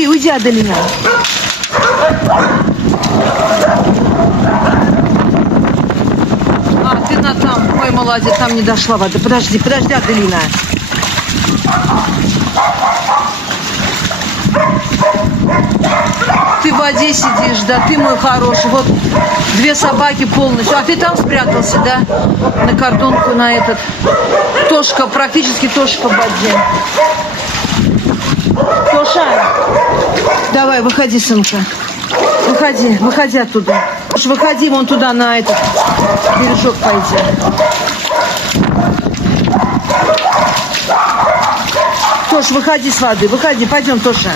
Уйди, уйди, Аделина. А, ты на там. Ой, молодец, там не дошла вода. Подожди, подожди, Аделина. Ты в воде сидишь, да, ты мой хороший. Вот 2 собаки полностью. А ты там спрятался, да? На картонку, на этот. Тошка, практически Тошка в воде. Тоша, давай, выходи, сынка. Выходи, выходи оттуда. Тош, выходи вон туда, на этот бережок пойди. Тош, выходи с воды, выходи, пойдем, Тоша.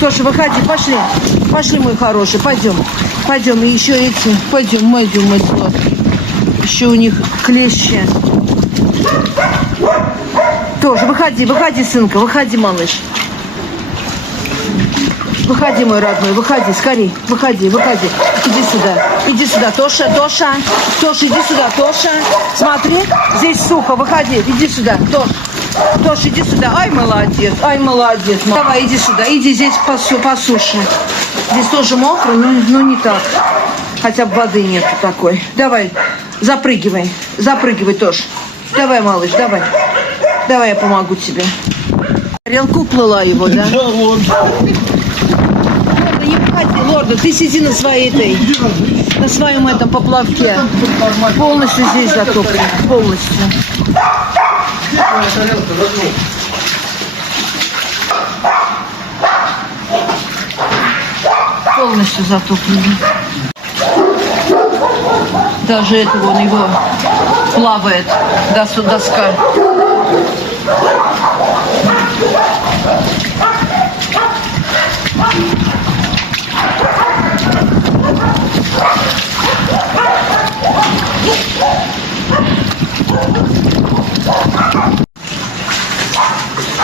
Тоша, выходи, пошли. Пошли, мой хороший, пойдем. Пойдем, и еще эти, пойдем, мой сладкий. Еще у них клещи. Тоже, выходи, выходи, сынка, выходи, малыш. Выходи, мой родной, выходи, скорей, выходи, выходи. Иди сюда, Тоша, Тоша, Тоша, иди сюда, Тоша. Смотри, здесь сухо, выходи, иди сюда, Тош. Тош, иди сюда, ай, молодец, Давай, иди сюда, иди здесь по суше. Здесь тоже мокро, но не так. Хотя бы воды нету такой. Давай, запрыгивай, Тош. Давай, малыш, давай. Давай, я помогу тебе. Тарелка уплыла его, да? Да, вот. Лорда, не выходи, Лорда, ты сиди на своей на своем этом поплавке. Полностью здесь затоплено, полностью. Полностью затоплено. Даже это вон его плавает доска.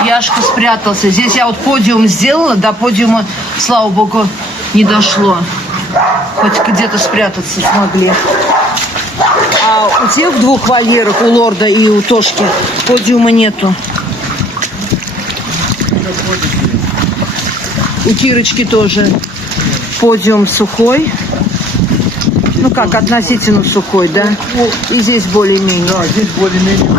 Яшка спрятался. Здесь я вот подиум сделала, до подиума, слава богу, не дошло. Хоть где-то спрятаться смогли. А у тех 2 вольеров, у Лорда и у Тошки, подиума нету. У Кирочки тоже подиум сухой. Ну как, относительно сухой, да? И здесь более-менее. Да, здесь более-менее.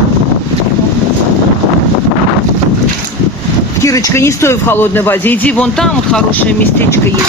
Кирочка, не стой в холодной воде. Иди вон там, хорошее местечко есть.